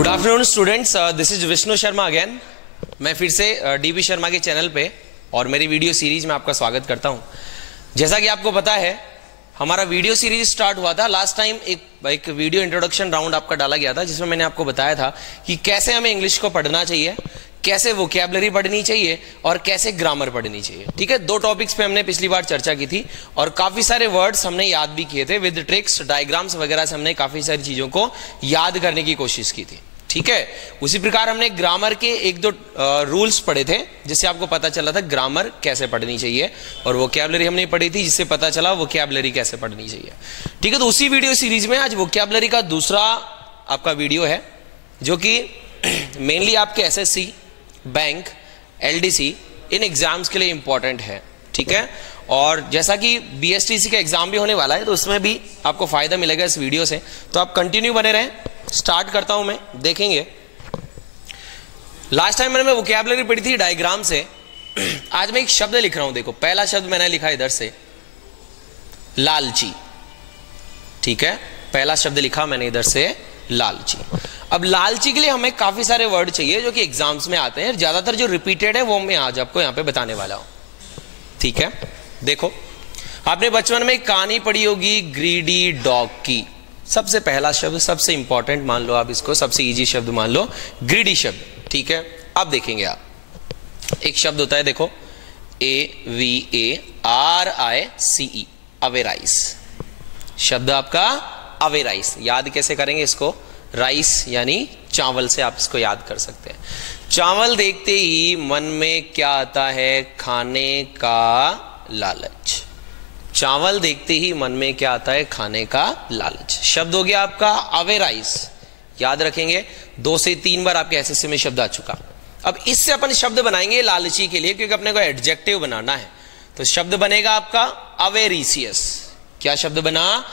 Good afternoon students, this is Vishnu Sharma again. मैं फिर से डीबी शर्मा के चैनल पे और मेरी वीडियो सीरीज में आपका स्वागत करता हूं। जैसा कि आपको पता है, हमारा वीडियो सीरीज स्टार्ट हुआ था लास्ट टाइम, एक वीडियो इंट्रोडक्शन राउंड आपका डाला गया था जिसमें मैंने आपको बताया था कि कैसे हमें इंग्लिश को पढ़ना चाहिए, कैसे वोकैबुलरी पढ़नी चाहिए और कैसे ग्रामर पढ़नी चाहिए। ठीक है, दो टॉपिक्स पे हमने पिछली बार चर्चा की थी और काफी सारे वर्ड्स हमने याद भी किए थे विद ट्रिक्स, डायग्राम्स वगैरह से हमने काफी सारी चीजों को याद करने की कोशिश की थी। ठीक है, उसी प्रकार हमने ग्रामर के एक दो रूल्स पढ़े थे जिससे आपको पता चला था ग्रामर कैसे पढ़नी चाहिए, और वोकैबुलरी हमने पढ़ी थी जिससे पता चला वोकैबुलरी कैसे पढ़नी चाहिए। ठीक है, तो उसी वीडियो सीरीज में आज वोकैबुलरी का दूसरा आपका वीडियो है जो कि मेनली आपके एसएससी, बैंक, एलडीसी इन एग्जाम्स के लिए इंपॉर्टेंट है। ठीक है, और जैसा कि बीएसटीसी का एग्जाम भी होने वाला है तो उसमें भी आपको फायदा मिलेगा इस वीडियो से, तो आप कंटिन्यू बने रहें। स्टार्ट करता हूं मैं, देखेंगे। लास्ट टाइम मैंने वोकैबुलरी पढ़ी थी डायग्राम से। आज मैं एक शब्द लिख रहा हूं, देखो पहला शब्द मैंने लिखा इधर से, लालची। ठीक है, पहला शब्द लिखा मैंने इधर से, लालची। अब लालची के लिए हमें काफी सारे वर्ड चाहिए जो कि एग्जाम्स में आते हैं, ज्यादातर जो रिपीटेड है वो मैं आज आपको यहां पे बताने वाला हूं। ठीक है, देखो आपने बचपन में कहानी पढ़ी होगी ग्रीडी डॉग की। सबसे पहला शब्द, सबसे इंपॉर्टेंट मान लो आप इसको, सबसे इजी शब्द मान लो ग्रीडी शब्द। ठीक है, अब देखेंगे आप, एक शब्द होता है देखो, AVARICE, अवेराइस। शब्द आपका अवेराइस, याद कैसे करेंगे इसको? राइस यानी चावल से आप इसको याद कर सकते हैं। चावल देखते ही मन में क्या आता है? खाने का लालच। चावल देखते ही मन में क्या आता है? खाने का लालच। शब्द हो गया आपका अवेराइस, याद रखेंगे। 2 से 3 बार आपके एसएससी में शब्द आ चुका। अब इससे अपन शब्द बनाएंगे लालची के लिए, क्योंकि अपने को एडजेक्टिव बनाना है। तो शब्द बनेगा आपका अवेरिशियस। क्या शब्द बना?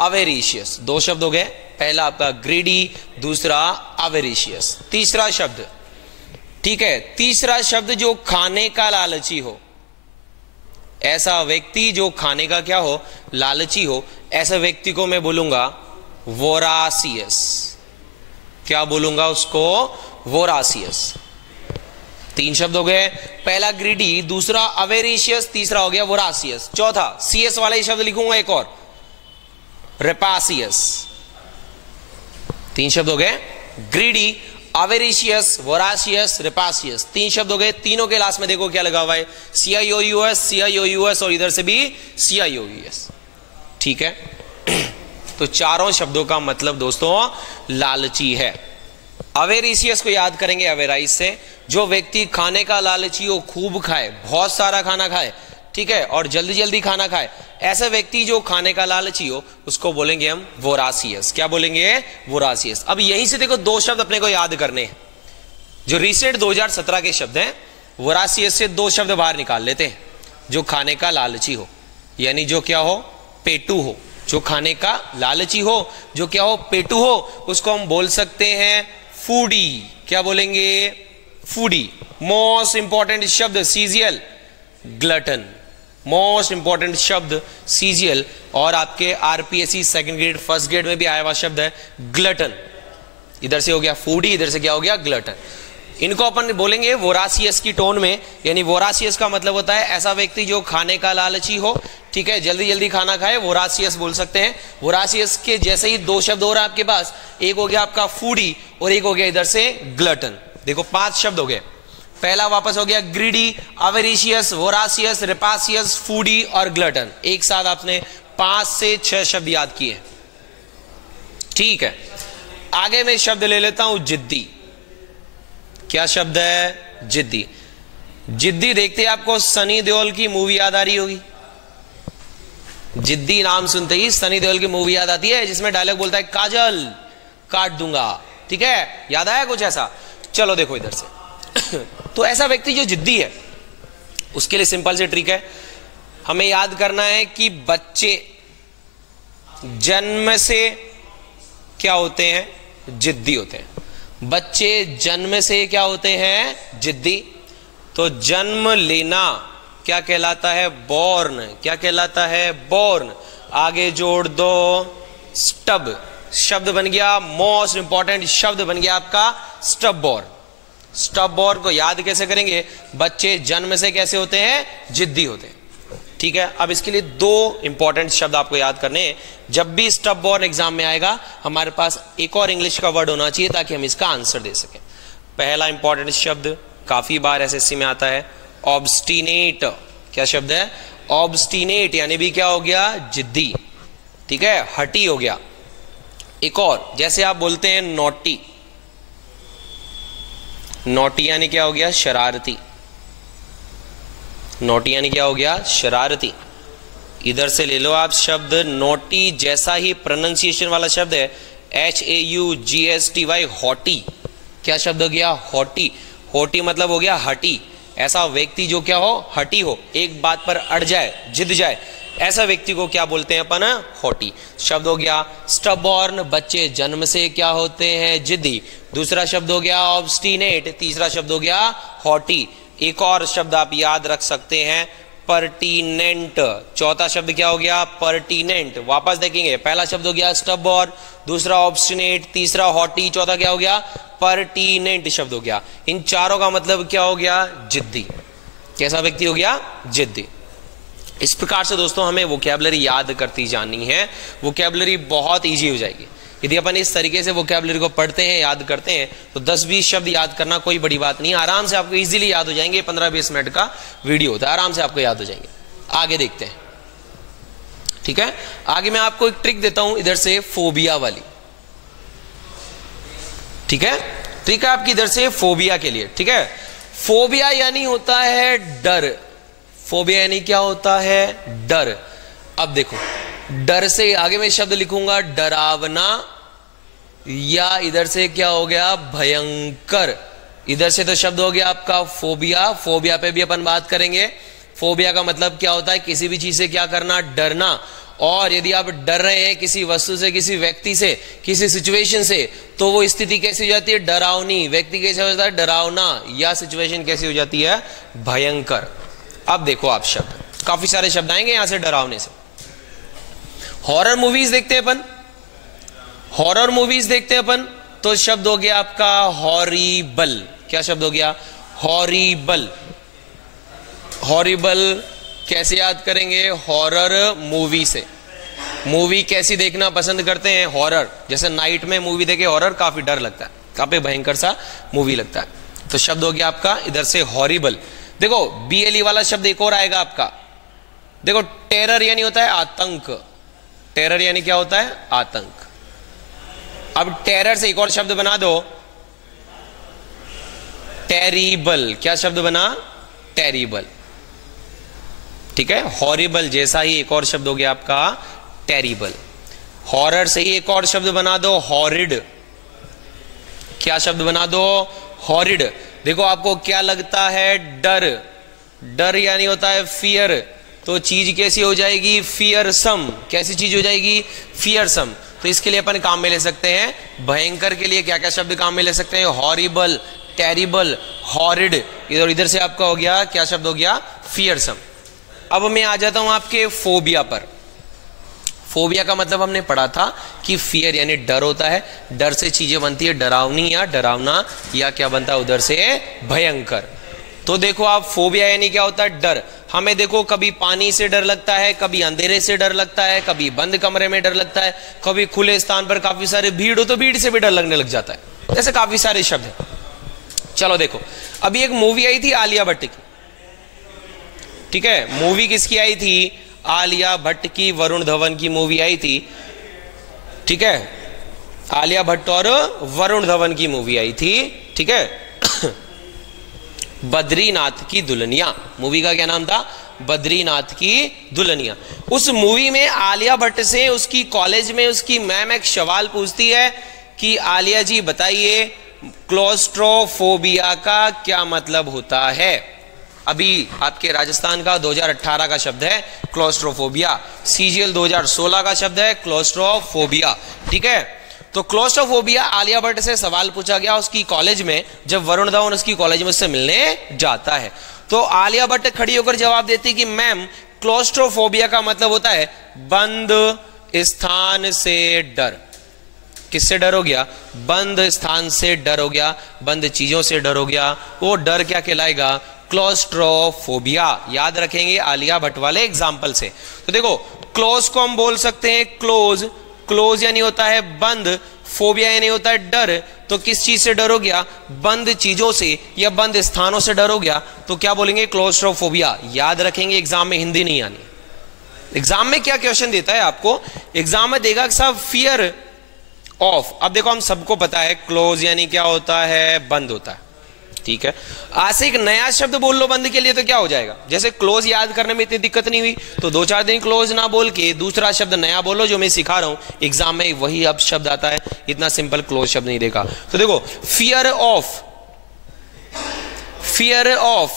अवेरिशियस। 2 शब्द हो गए, पहला आपका ग्रीडी, दूसरा अवेरिशियस। तीसरा शब्द, ठीक है, तीसरा शब्द जो खाने का लालची हो, ऐसा व्यक्ति जो खाने का क्या हो? लालची हो, ऐसा व्यक्ति को मैं बोलूंगा वोरासियस। क्या बोलूंगा उसको? वोरासियस। 3 शब्द हो गए, पहला ग्रीडी, दूसरा अवेरिशियस, तीसरा हो गया वोरासियस। चौथा सीएस वाला ही शब्द लिखूंगा एक और, रेपासियस। 3 शब्द हो गए, ग्रीडी, अवेरिशियस, वोरासियस, रेपासियस। 3 शब्द हो गए। तीनों के लास्ट में देखो क्या लगा हुआ है? CIOUS, CIOUS और इधर से भी CIOUS। ठीक है, तो चारों शब्दों का मतलब दोस्तों लालची है। अवेरिशियस को याद करेंगे अवेराइस से, जो व्यक्ति खाने का लालची हो, खूब खाए, बहुत सारा खाना खाए, ठीक है, और जल्दी जल्दी खाना खाए, ऐसा व्यक्ति जो खाने का लालची हो उसको बोलेंगे हम वोरासियस। क्या बोलेंगे? वोरासियस। अब यहीं से देखो 2 शब्द अपने को याद करने हैं जो रिसेंट 2017 के शब्द हैं। वोरासियस से 2 शब्द बाहर निकाल लेते हैं। जो खाने का लालची हो, यानी जो क्या हो? पेटू हो। जो खाने का लालची हो, जो क्या हो? पेटू हो, उसको हम बोल सकते हैं फूडी। क्या बोलेंगे? फूडी। मोस्ट इंपॉर्टेंट शब्द सीजियल, ग्लटन। मोस्ट इंपॉर्टेंट शब्द सीजियल, और आपके RPSC second grade, first grade में भी आया हुआ शब्द है ग्लटन। इधर से हो गया फूडी, इधर से क्या हो गया? ग्लटन। इनको अपन बोलेंगे वोरासियस की टोन में, यानी वोरासियस का मतलब होता है ऐसा व्यक्ति जो खाने का लालची हो, ठीक है, जल्दी जल्दी खाना खाए, वोरासियस बोल सकते हैं। वोरासियस के जैसे ही 2 शब्द हो रहा है आपके पास, एक हो गया आपका फूडी और एक हो गया इधर से ग्लटन। देखो 5 शब्द हो गए। पहला वापस हो गया ग्रीडी, अवेरिशियस, वोरासियस, रेपासियस, फूडी और ग्लटन। एक साथ आपने 5 से 6 शब्द याद किए। ठीक है, आगे मैं शब्द ले लेता हूं जिद्दी। क्या शब्द है? जिद्दी। जिद्दी देखते ही आपको सनी देओल की मूवी याद आ रही होगी। जिद्दी नाम सुनते ही सनी देओल की मूवी याद आती है जिसमें डायलॉग बोलता है काजल काट दूंगा। ठीक है, याद आया कुछ ऐसा? चलो देखो इधर से। तो ऐसा व्यक्ति जो जिद्दी है उसके लिए सिंपल से ट्रिक है, हमें याद करना है कि बच्चे जन्म से क्या होते हैं? जिद्दी होते हैं। बच्चे जन्म से क्या होते हैं? जिद्दी। तो जन्म लेना क्या कहलाता है? बॉर्न। क्या कहलाता है? बॉर्न। आगे जोड़ दो स्टब, शब्द बन गया, मोस्ट इंपॉर्टेंट शब्द बन गया आपका स्टबबोर्न। स्टबबोर्न को याद कैसे करेंगे? बच्चे जन्म से कैसे होते हैं? जिद्दी होते हैं। ठीक है, अब इसके लिए दो इंपॉर्टेंट शब्द आपको याद करने हैं। जब भी स्टबबोर्न एग्जाम में आएगा हमारे पास एक और इंग्लिश का वर्ड होना चाहिए ताकि हम इसका आंसर दे सकें। पहला इंपॉर्टेंट शब्द काफी बार एसएससी में आता है, ऑब्स्टिनेट। क्या शब्द है? ऑब्स्टिनेट, यानी भी क्या हो गया? जिद्दी। ठीक है, हठी हो गया। एक और, जैसे आप बोलते हैं नॉटी, नॉटी यानी क्या हो गया? शरारती। नोटी यानी क्या हो गया? शरारती। इधर से ले लो आप शब्द नोटी, जैसा ही प्रोनाउंसिएशन वाला शब्द है HAUGSTY, हॉटी। क्या शब्द हो गया? हॉटी। हॉटी मतलब हो गया हठी। ऐसा व्यक्ति जो क्या हो? हठी हो, एक बात पर अड़ जाए, जिद जाए, ऐसा व्यक्ति को क्या बोलते हैं अपन? हॉटी। शब्द हो गया स्टबबोर्न, बच्चे जन्म से क्या होते हैं? जिद्दी। दूसरा शब्द हो गया ऑब्स्टिनेट। तीसरा शब्द हो गया हॉटी। एक और शब्द आप याद रख सकते हैं, पर्टिनेंट। चौथा शब्द क्या हो गया? पर्टिनेंट। वापस देखेंगे, पहला शब्द हो गया स्टबबोर्न, दूसरा ऑब्स्टिनेट, तीसरा हॉटी, चौथा क्या हो गया? पर्टिनेंट शब्द हो गया। इन चारों का मतलब क्या हो गया? जिद्दी। कैसा व्यक्ति हो गया? जिद्दी। इस प्रकार से दोस्तों हमें वोकैबुलरी याद करती जानी है। वोकैबुलरी बहुत इजी हो जाएगी यदि अपन इस तरीके से वोकैबुलरी को पढ़ते हैं, याद करते हैं, तो 10-20 शब्द याद करना कोई बड़ी बात नहीं, आराम से आपको इजीली याद हो जाएंगे। 15-20 मिनट का वीडियो होता है, आराम से आपको याद हो जाएंगे। आगे देखते हैं। ठीक है, आगे मैं आपको एक ट्रिक देता हूं इधर से, फोबिया वाली। ठीक है, ट्रिक है आपकी इधर से फोबिया के लिए। ठीक है, फोबिया यानी होता है डर। फोबिया यानी क्या होता है? डर। अब देखो, डर से आगे मैं शब्द लिखूंगा डरावना, या इधर से क्या हो गया? भयंकर। इधर से तो शब्द हो गया आपका फोबिया। फोबिया पे भी अपन बात करेंगे। फोबिया का मतलब क्या होता है? किसी भी चीज से क्या करना? डरना। और यदि आप डर रहे हैं किसी वस्तु से, किसी व्यक्ति से, किसी सिचुएशन से, तो वो स्थिति कैसी हो जाती है? डरावनी। व्यक्ति कैसे हो जाता है? डरावना। या सिचुएशन कैसी हो जाती है? भयंकर। अब देखो आप शब्द, काफी सारे शब्द आएंगे यहां से डरावने से। हॉरर मूवीज देखते हैं अपन, हॉरर मूवीज देखते हैं अपन, तो शब्द हो गया आपका हॉरिबल। क्या शब्द हो गया? हॉरिबल। हॉरिबल कैसे याद करेंगे? हॉरर मूवी से। मूवी कैसी देखना पसंद करते हैं? हॉरर। जैसे नाइट में मूवी देखे हॉरर, काफी डर लगता है, काफी भयंकर सा मूवी लगता है। तो शब्द हो गया आपका इधर से हॉरिबल। देखो BLE वाला शब्द एक और आएगा आपका। देखो टेरर यानी होता है आतंक। टेरर यानी क्या होता है? आतंक। अब टेरर से एक और शब्द बना दो, टेरिबल। क्या शब्द बना? टेरिबल। ठीक है, हॉरिबल जैसा ही एक और शब्द हो गया आपका टेरिबल। हॉरर से ही एक और शब्द बना दो, हॉरिड। क्या शब्द बना दो? हॉरिड। देखो आपको क्या लगता है? डर। डर यानी होता है फियर, तो चीज कैसी हो जाएगी? फियरसम। कैसी चीज हो जाएगी? फियरसम। तो इसके लिए अपन काम में ले सकते हैं, भयंकर के लिए क्या क्या शब्द काम में ले सकते हैं? Horrible, terrible, horrid. इधर से आपका हो गया क्या शब्द हो गया? फियरसम। अब मैं आ जाता हूं आपके फोबिया पर। फोबिया का मतलब हमने पढ़ा था कि फियर यानी डर होता है, डर से चीजें बनती है डरावनी या डरावना, या क्या बनता है उधर से? भयंकर। तो देखो आप, फोबिया यानी क्या होता है? डर। हमें देखो कभी पानी से डर लगता है, कभी अंधेरे से डर लगता है, कभी बंद कमरे में डर लगता है, कभी खुले स्थान पर काफी सारे भीड़ हो तो भीड़ से भी डर लगने लग जाता है। ऐसे काफी सारे शब्द हैं। चलो देखो, अभी एक मूवी आई थी आलिया भट्ट की। ठीक है, मूवी किसकी आई थी? आलिया भट्ट की, वरुण धवन की मूवी आई थी। ठीक है, आलिया भट्ट और वरुण धवन की मूवी आई थी। ठीक है, बद्रीनाथ की दुल्हनिया। मूवी का क्या नाम था? बद्रीनाथ की दुल्हनिया। उस मूवी में आलिया भट्ट से उसकी कॉलेज में उसकी मैम एक सवाल पूछती है कि आलिया जी बताइए क्लोस्ट्रोफोबिया का क्या मतलब होता है। अभी आपके राजस्थान का 2018 का शब्द है क्लोस्ट्रोफोबिया, CGL 2016 का शब्द है क्लोस्ट्रोफोबिया। ठीक है, तो क्लोस्ट्रोफोबिया आलिया भट्ट से सवाल पूछा गया उसकी कॉलेज में, जब वरुण धवन उसकी कॉलेज में उससे मिलने जाता है। तो आलिया भट्ट खड़ी होकर जवाब देती कि मैम क्लोस्ट्रोफोबिया का मतलब होता है बंद स्थान से डर। किससे डर हो गया? बंद स्थान से डर हो गया, बंद चीजों से डर हो गया। वो डर क्या कहलाएगा? क्लोस्ट्रोफोबिया। याद रखेंगे आलिया भट्ट वाले एग्जाम्पल से। तो देखो क्लोज को हम बोल सकते हैं क्लोज, क्लोज यानी होता है बंद, फोबिया यानी होता है डर। तो किस चीज से डर हो गया? बंद चीजों से या बंद स्थानों से डर हो गया, तो क्या बोलेंगे? क्लोस्ट्रोफोबिया। याद रखेंगे, एग्जाम में हिंदी नहीं आनी। एग्जाम में क्या क्वेश्चन देता है आपको? एग्जाम में देगा साहब फियर ऑफ। अब देखो हम सबको पता है क्लोज यानी क्या होता है? बंद होता है, ठीक है। आज से एक नया शब्द बोल लो बंद के लिए, तो क्या हो जाएगा? जैसे क्लोज याद करने में इतनी दिक्कत नहीं हुई, तो 2-4 दिन क्लोज ना बोल के दूसरा शब्द नया बोलो जो मैं सिखा रहा हूं। एग्जाम में वही अब शब्द आता है, इतना सिंपल क्लोज शब्द नहीं देखा। तो देखो fear of, fear of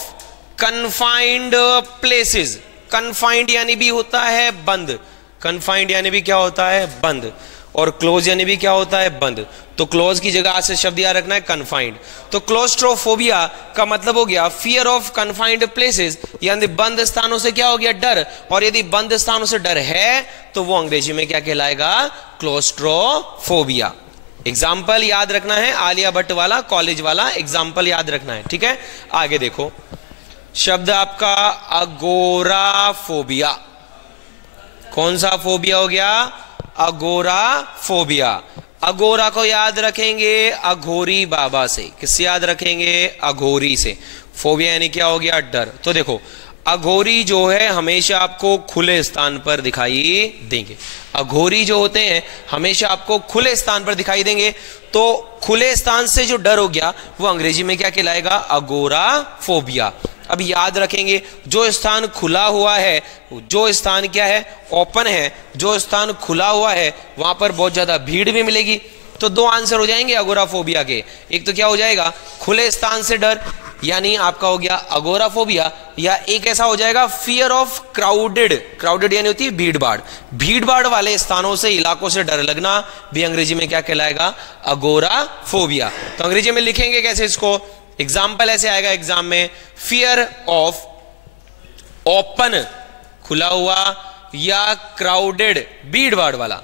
confined places. Confined यानी भी होता है बंद, कन्फाइंड यानी भी क्या होता है? बंद। और क्लोज यानी भी क्या होता है? बंद। तो क्लोज की जगह से शब्द याद रखना है कन्फाइंड। तो क्लोस्ट्रोफोबिया का मतलब हो गया फियर ऑफ कन्फाइंड प्लेसेस, यानी बंद स्थानों से क्या हो गया? डर। और यदि बंद स्थानों से डर है तो वो अंग्रेजी में क्या कहलाएगा? क्लोस्ट्रोफोबिया। एग्जाम्पल याद रखना है, आलिया भट्ट वाला कॉलेज वाला एग्जाम्पल याद रखना है, ठीक है। आगे देखो शब्द आपका अगोराफोबिया। कौन सा फोबिया हो गया? अगोराफोबिया। अगोरा को याद रखेंगे अघोरी बाबा से। किससे याद रखेंगे? अघोरी से। फोबिया यानी क्या हो गया? डर। तो देखो अघोरी जो है हमेशा आपको खुले स्थान पर दिखाई देंगे। अघोरी जो होते हैं हमेशा आपको खुले स्थान पर दिखाई देंगे। तो खुले स्थान से जो डर हो गया वो अंग्रेजी में क्या कहलाएगा? अगोराफोबिया। अब याद रखेंगे जो स्थान खुला हुआ है, जो स्थान क्या है? ओपन है। जो स्थान खुला हुआ है वहां पर बहुत ज्यादा भीड़ भी मिलेगी। तो 2 आंसर हो जाएंगे अगोराफोबिया के। एक तो क्या हो जाएगा? खुले स्थान से डर, यानी आपका हो गया अगोराफोबिया। या एक ऐसा हो जाएगा फियर ऑफ क्राउडेड। क्राउडेड यानी होती है भीड़ भाड़, भीड़ भाड़ वाले स्थानों से, इलाकों से डर लगना भी अंग्रेजी में क्या कहलाएगा? अगोराफोबिया। तो अंग्रेजी में लिखेंगे कैसे इसको? एग्जाम्पल ऐसे आएगा एग्जाम में, फियर ऑफ ओपन खुला हुआ या क्राउडेड भीड़ भाड़ वाला।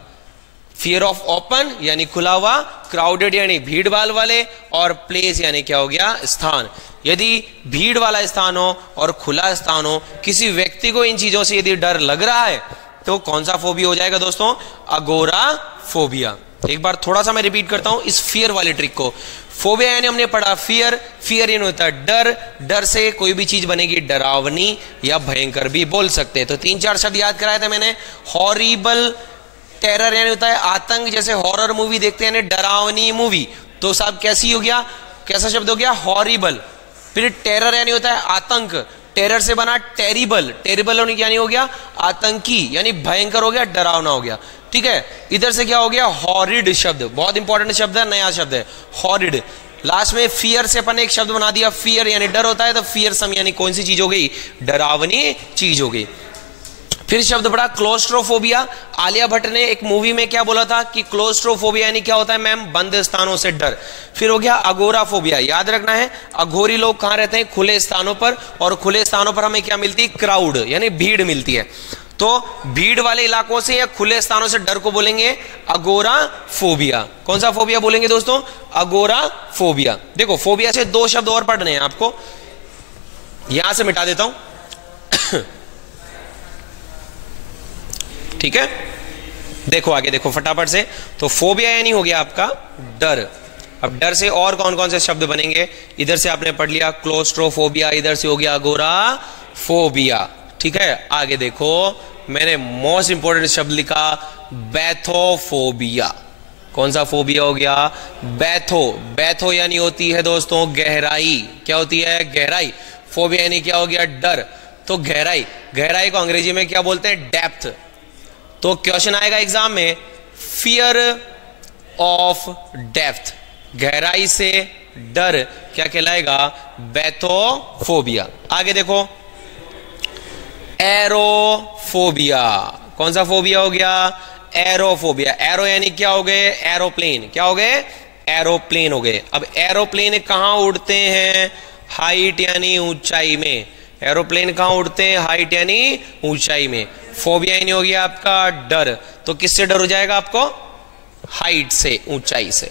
फियर ऑफ ओपन यानी खुला हुआ, क्राउडेड यानी भीड़ भाड़ वाले, और प्लेस यानी क्या हो गया? स्थान। यदि भीड़ वाला स्थान हो और खुला स्थान हो, किसी व्यक्ति को इन चीजों से यदि डर लग रहा है तो कौन सा फोबिया हो जाएगा दोस्तों? अगोराफोबिया। एक बार थोड़ा सा मैं रिपीट करता हूं इस फियर वाले ट्रिक को। फोबिया यानी हमने पढ़ा फियर, फियर यानी होता है डर, डर से कोई भी चीज बनेगी डरावनी या भयंकर भी बोल सकते हैं। तो 3-4 शब्द याद कराए थे मैंने। हॉरिबल, टेरर यानी होता है आतंक, जैसे हॉरर मूवी देखते हैं डरावनी मूवी, तो साहब कैसी हो गया? कैसा शब्द हो गया? हॉरिबल। फिर टेरर यानी होता है आतंक, टेरर से बना टेरिबल, टेरिबल यानी हो गया आतंकी, यानी भयंकर हो गया, डरावना हो गया, ठीक है। इधर से क्या हो गया? हॉरिड शब्द, बहुत इंपॉर्टेंट शब्द है, नया शब्द है हॉरिड। लास्ट में फियर से अपन एक शब्द बना दिया, फियर यानी डर होता है, तो फियर सम यानी कौन सी चीज हो गई? डरावनी चीज हो गई। फिर शब्द पड़ा क्लोस्ट्रोफोबिया। आलिया भट्ट ने एक मूवी में क्या बोला था कि क्लोस्ट्रोफोबिया यानी क्या होता है मैम? बंद स्थानों से डर। फिर हो गया अगोराफोबिया। याद रखना है अघोरी लोग कहां रहते हैं? खुले स्थानों पर, और खुले स्थानों पर हमें क्या मिलती है? क्राउड यानी भीड़ मिलती है। तो भीड़ वाले इलाकों से या खुले स्थानों से डर को बोलेंगे अगोराफोबिया। कौन सा फोबिया बोलेंगे दोस्तों? अगोराफोबिया। देखो फोबिया से 2 शब्द और पढ़ने हैं आपको, यहां से मिटा देता हूं ठीक है। देखो आगे देखो फटाफट से। तो फोबिया यानी हो गया आपका डर। अब डर से और कौन कौन से शब्द बनेंगे? इधर से आपने पढ़ लिया क्लोस्ट्रोफोबिया, इधर से हो गया अगोराफोबिया, ठीक है। आगे देखो मैंने मोस्ट इंपोर्टेंट शब्द लिखा बैथोफोबिया। कौन सा फोबिया हो गया? बैथो। बैथो यानी होती है दोस्तों गहराई। क्या होती है? गहराई। फोबिया यानी क्या हो गया? डर। तो गहराई, गहराई को अंग्रेजी में क्या बोलते हैं? डेप्थ। तो क्वेश्चन आएगा एग्जाम में फियर ऑफ डेप्थ, गहराई से डर क्या कहलाएगा? बैथोफोबिया। आगे देखो एरोफोबिया। कौन सा फोबिया हो गया? एरोफोबिया। एरो यानी क्या हो गए? एरोप्लेन। क्या हो गए? एरोप्लेन हो गए। अब एरोप्लेन कहां उड़ते हैं? हाइट यानी ऊंचाई में। एरोप्लेन कहां उड़ते हैं? हाइट यानी ऊंचाई में। फोबिया यानी हो गया आपका डर। तो किससे डर हो जाएगा आपको? हाइट से, ऊंचाई से।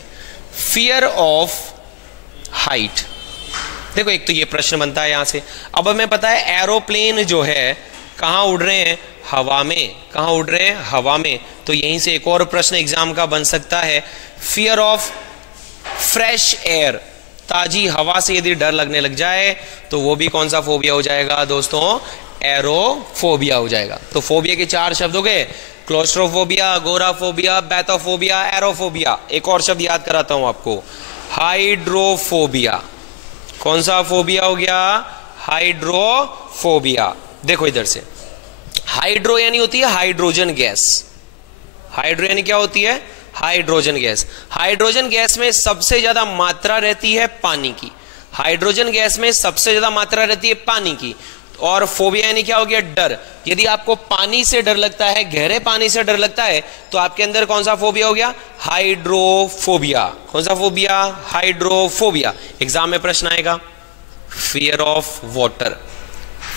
Fear of height. देखो एक तो ये प्रश्न बनता है यहां से। अब हमें पता है एरोप्लेन जो है कहां उड़ रहे हैं, हवा में। कहां उड़ रहे हैं, हवा में। तो यहीं से एक और प्रश्न एग्जाम का बन सकता है, फियर ऑफ फ्रेश एयर। ताजी हवा से यदि डर लगने लग जाए तो वो भी कौन सा फोबिया हो जाएगा दोस्तों, एरोफोबिया हो जाएगा। तो फोबिया के 4 शब्द हो गए, क्लोस्ट्रोफोबिया, अगोराफोबिया, बैथोफोबिया, एरोफोबिया। एक और शब्द याद कराता हूं आपको, हाइड्रोफोबिया। कौन सा फोबिया हो गया, हाइड्रोफोबिया। देखो इधर से, हाइड्रो यानी होती है हाइड्रोजन गैस। हाइड्रो यानी क्या होती है, हाइड्रोजन गैस। हाइड्रोजन गैस में सबसे ज्यादा मात्रा रहती है पानी की। हाइड्रोजन गैस में सबसे ज्यादा मात्रा रहती है पानी की। और फोबिया यानी क्या हो गया, डर। यदि आपको पानी से डर लगता है, गहरे पानी से डर लगता है, तो आपके अंदर कौन सा फोबिया हो गया, हाइड्रोफोबिया। कौन सा फोबिया, हाइड्रोफोबिया। एग्जाम में प्रश्न आएगा, fear of water.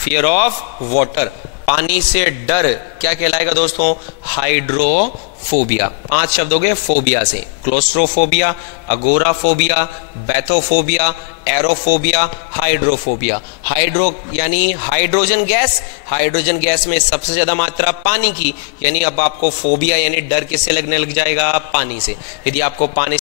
Fear of water, पानी से डर क्या कहलाएगा दोस्तों, हाइड्रोफोबिया। 5 शब्द हो गए फोबिया से, claustrophobia, agoraphobia, bathophobia, aerophobia, hydrophobia. Hydro यानी हाइड्रोजन गैस। हाइड्रोजन गैस में सबसे ज्यादा मात्रा पानी की, यानी अब आपको फोबिया यानी डर किससे लगने लग जाएगा, पानी से। यदि आपको पानी